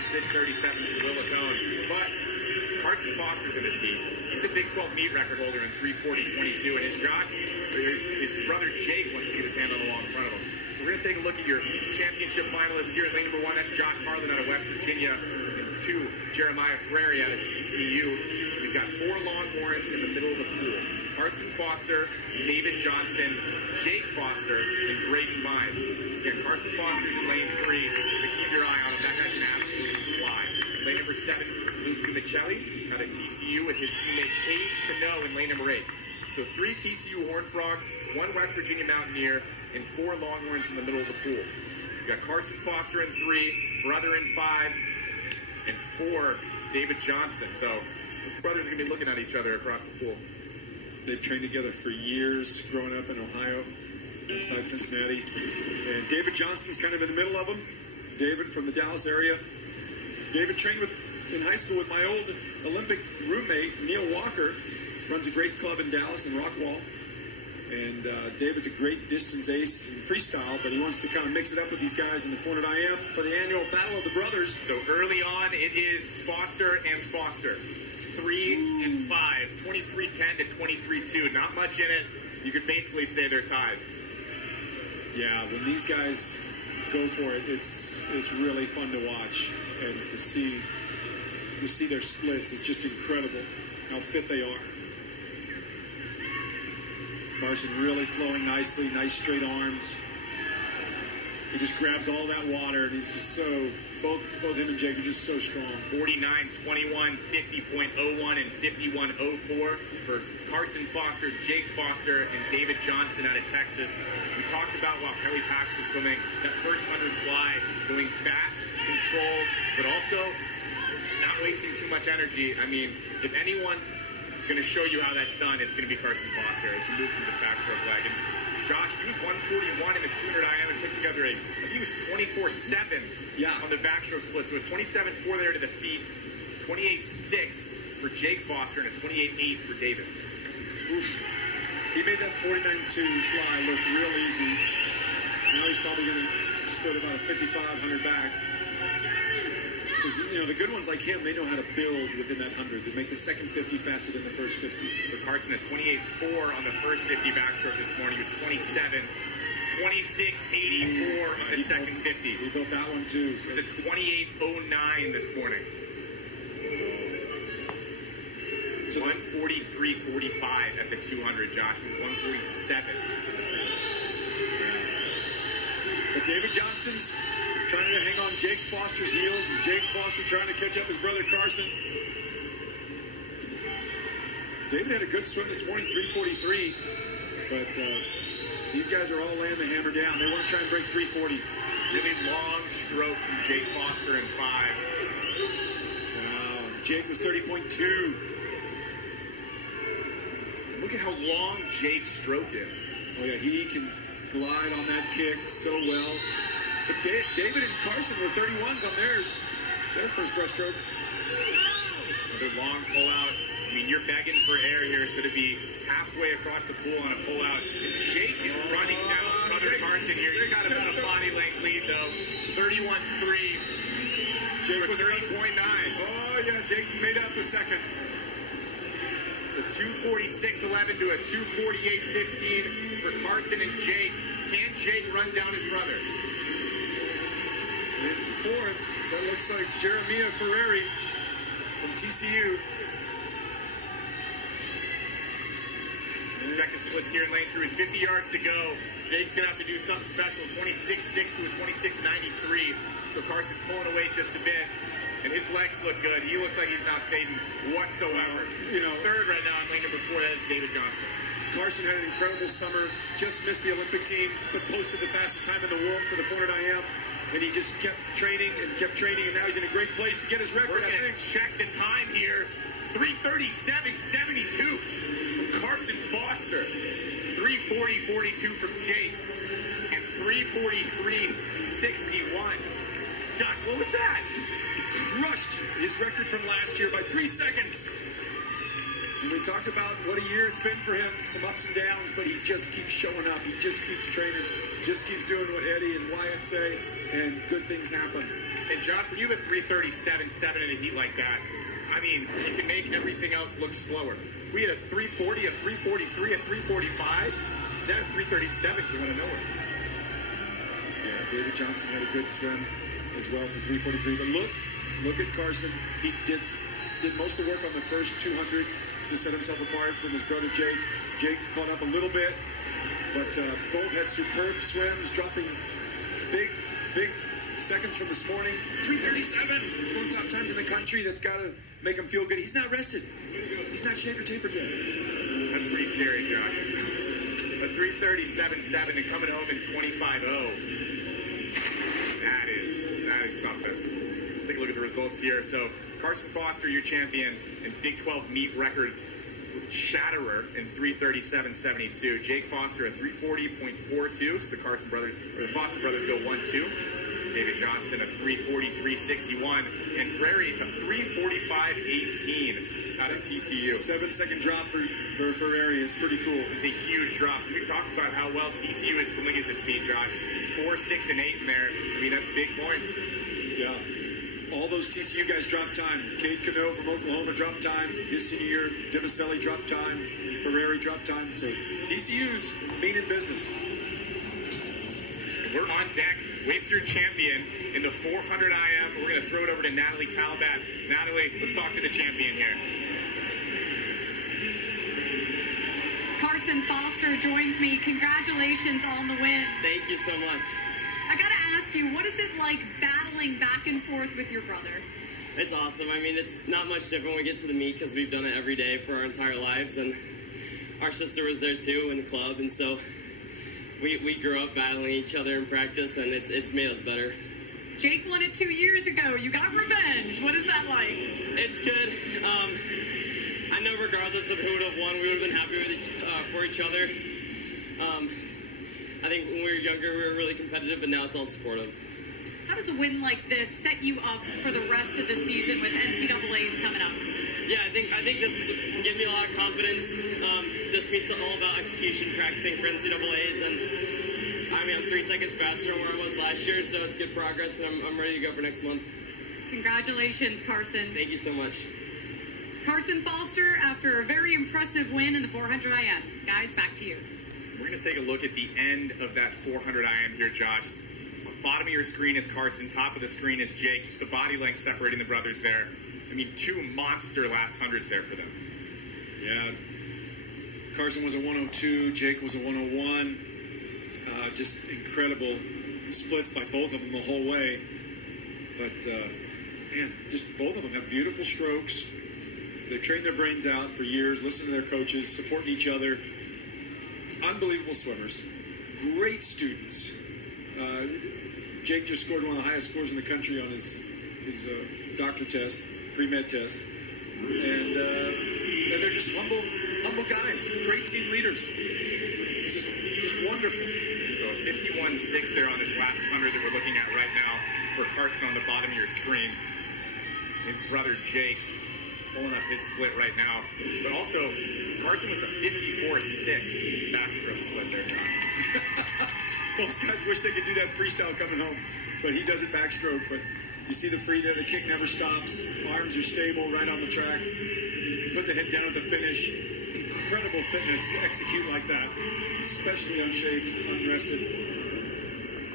36-37 for Will Lacone. But Carson Foster's in this heat. He's the Big 12 meet record holder in 3:40.22, and his brother Jake wants to get his hand on the wall in front of him. So we're going to take a look at your championship finalists here at lane number 1. That's Josh Harlan out of West Virginia, and 2, Jeremiah Frary out of TCU. We've got 4 Longhorns in the middle of the pool. Carson Foster, David Johnston, Jake Foster, and Braden Vines. So again, Carson Foster's in lane 3, but keep your eye on him. That guy can absolutely fly. Lane number 7, Luke Michelli out of TCU with his teammate Cade Cano in lane number 8. So 3 TCU Horned Frogs, 1 West Virginia Mountaineer, and 4 Longhorns in the middle of the pool. We've got Carson Foster in 3, brother in 5, and 4, David Johnston. So those brothers are going to be looking at each other across the pool. They've trained together for years growing up in Ohio, inside Cincinnati. And David Johnston's kind of in the middle of them. David from the Dallas area. David trained in high school with my old Olympic roommate, Neil Walker. Runs a great club in Dallas in Rockwall. And David's a great distance ace in freestyle, but he wants to kind of mix it up with these guys in the 400 IM for the annual Battle of the Brothers. So early on, it is Foster and Foster. 3 and 5, 23-10 to 23-2. Not much in it. You could basically say they're tied. Yeah, when these guys go for it, it's really fun to watch, and to see their splits is just incredible. How fit they are. Carson really flowing nicely, nice straight arms. He just grabs all that water, and he's just so, both him and Jake are just so strong. 49-21, 50.01, and 51.04 for Carson Foster, Jake Foster, and David Johnston out of Texas. We talked about while Kelly Pash was swimming, that first 100 fly, going fast, controlled, but also not wasting too much energy. I mean, if anyone's going to show you how that's done, it's going to be Carson Foster as he moves from this backstroke leg. And Josh, he was 141 in the 200 IM and put together I think he was 24-7 on the backstroke split. So a 27-4 there to the feet, 28-6 for Jake Foster, and a 28-8 for David. Oof. He made that 49.2 fly look real easy. Now he's probably going to split about a 5,500 back. Because, the good ones like him, they know how to build within that 100. They make the second 50 faster than the first 50. So Carson at 28.4 on the first 50 backstroke this morning. He was 27. 26.84 on the second 50. He built that one too. So. It was a 28.09 this morning. So 143.45 at the 200, Josh. He was 147. But David Johnston's trying to hang on Jake Foster's heels, and Jake Foster trying to catch up his brother Carson. David had a good swim this morning, 3:43, but these guys are all laying the hammer down. They want to try and break 3:40. Really long stroke from Jake Foster in 5. Wow, Jake was 30.2. Look at how long Jake's stroke is. Oh yeah, he can glide on that kick so well. But David and Carson were 31s on their first breaststroke. Another long pull-out. I mean, you're begging for air here, so to be halfway across the pool on a pull-out. And Jake is running down brother Carson here. You got about a body length lead, though. 31-3. Jake was 30.9. Oh, yeah, Jake made up a second. So 246.11 to a 248.15 for Carson and Jake. Can Jake run down his brother? In fourth, that looks like Jeremiah Frary from TCU. Check the splits here in lane 3 with 50 yards to go. Jake's going to have to do something special. 26.6 to a 26.93. So Carson pulling away just a bit. And his legs look good. He looks like he's not fading whatsoever. Third right now in lane number 4, that is David Johnston. Carson had an incredible summer. Just missed the Olympic team, but posted the fastest time in the world for the 400 IM. And he just kept training, and now he's in a great place to get his record. We're going to check the time here. 3:37.72 from Carson Foster. 3:40.42 from Jake. And 3:43.61. Josh, what was that? He crushed his record from last year by 3 seconds. And we talked about what a year it's been for him, some ups and downs, but he just keeps showing up. He just keeps training, just keeps doing what Eddie and Wyatt say, and good things happen. And Josh, when you have a 3:37.7 in a heat like that, I mean, you can make everything else look slower. We had a 3:40, a 3:43, a 3:45. That 3:37 came out of nowhere. Yeah, David Johnson had a good swim as well for 3:43. But look at Carson. He did most of the work on the first 200 to set himself apart from his brother Jake. Jake caught up a little bit, but both had superb swims, dropping big seconds from this morning. 3:37. It's one of the top times in the country. That's got to make him feel good. He's not rested. He's not shaved or tapered yet. That's pretty scary, Josh. A 3:37.7 and coming home in 25:0. That is something. Let's take a look at the results here. So Carson Foster, your champion, and Big 12 meet record shatterer in 3:37.72. Jake Foster a 3:40.42. So the Foster brothers go 1-2. David Johnston a 3:43.61, and Frary a 3:45.18 out of TCU. 7-second drop for Frary. It's pretty cool. It's a huge drop. We've talked about how well TCU is swimming at this speed, Josh. 4, 6, and 8 in there. I mean, that's big points. Yeah. All those TCU guys dropped time. Cade Cano from Oklahoma dropped time. His senior year, Demicelli dropped time. Frary dropped time. So TCU's meaning business. We're on deck with your champion in the 400 IM. We're going to throw it over to Natalie Calabat. Natalie, let's talk to the champion here. Carson Foster joins me. Congratulations on the win. Thank you so much. I got to ask you, what is it like battling back and forth with your brother? It's awesome. I mean, it's not much different when we get to the meet because we've done it every day for our entire lives, and our sister was there too in the club, and so we grew up battling each other in practice, and it's made us better. Jake won it 2 years ago. You got revenge. What is that like? It's good. I know regardless of who would have won, we would have been happy with for each other. I think when we were younger, we were really competitive, but now it's all supportive. How does a win like this set you up for the rest of the season with NCAAs coming up? Yeah, I think this is giving me a lot of confidence. This meet's all about execution, practicing for NCAAs, and I mean, I'm 3 seconds faster than where I was last year, so it's good progress, and I'm ready to go for next month. Congratulations, Carson. Thank you so much. Carson Foster, after a very impressive win in the 400 IM. Guys, back to you. We're going to take a look at the end of that 400 IM here, Josh. Bottom of your screen is Carson. Top of the screen is Jake. Just a body length separating the brothers there. I mean, 2 monster last hundreds there for them. Yeah. Carson was a 102. Jake was a 101. Just incredible splits by both of them the whole way. But, man, just both of them have beautiful strokes. They've trained their brains out for years, listened to their coaches, supporting each other. Unbelievable swimmers. Great students. Jake just scored one of the highest scores in the country on his doctor test, pre-med test. And they're just humble guys. Great team leaders. It's just wonderful. So a 51.6 there on this last 100 that we're looking at right now for Carson on the bottom of your screen. His brother Jake pulling up his split right now. But also, Carson was a 54.6 backstroke split there, Josh. Most guys wish they could do that freestyle coming home, but he does it backstroke. But you see the free there, the kick never stops. Arms are stable right on the tracks. You put the head down at the finish. Incredible fitness to execute like that, especially unshaved, unrested.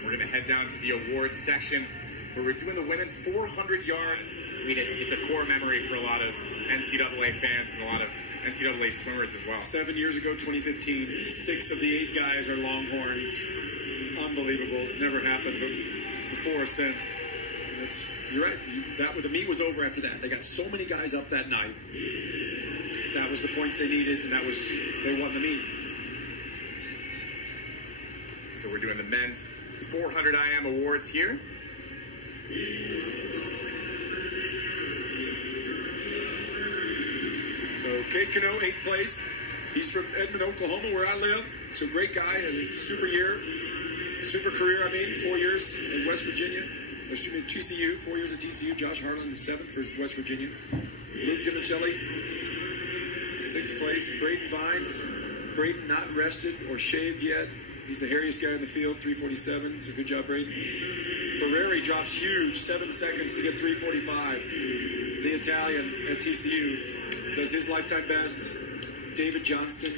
We're going to head down to the awards section where we're doing the women's 400-yard. I mean, it's a core memory for a lot of NCAA fans and a lot of NCAA swimmers as well. 7 years ago, 2015, 6 of the 8 guys are Longhorns. Unbelievable. It's never happened before or since. You're right. The meet was over after that. They got so many guys up that night. That was the points they needed, and they won the meet. So we're doing the men's 400 IM awards here. So Cade Cano, 8th place. He's from Edmond, Oklahoma, where I live. So great guy, a super career, 4 years in West Virginia. Excuse me, TCU, 4 years at TCU. Josh Harlan, the 7th for West Virginia. Luke Demicelli, 6th place. Braden Vines. Braden not rested or shaved yet. He's the hairiest guy in the field, 347. So good job, Braden. Ferrari drops huge, 7 seconds to get 3:45. The Italian at TCU does his lifetime best. David Johnston,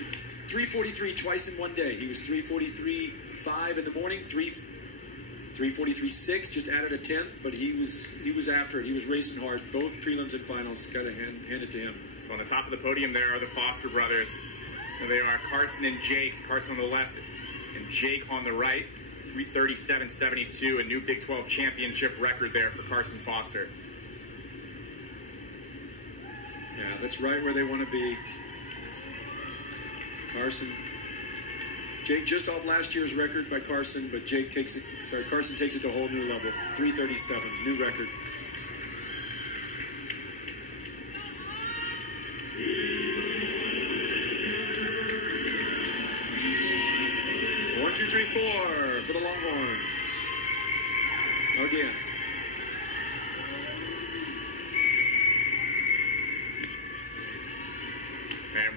3:43 twice in one day. He was 3:43.5 in the morning, 3:43.6, just added a 10, but he was after it. He was racing hard. Both prelims and finals, got to hand it to him. So on the top of the podium there are the Foster brothers. And they are Carson and Jake. Carson on the left and Jake on the right. 3:37.72, a new Big 12 championship record there for Carson Foster. Yeah, that's right where they want to be. Carson. Jake just off last year's record by Carson, but Carson takes it to a whole new level. 3:37, new record. One, two, three, four for the Longhorns. Again. And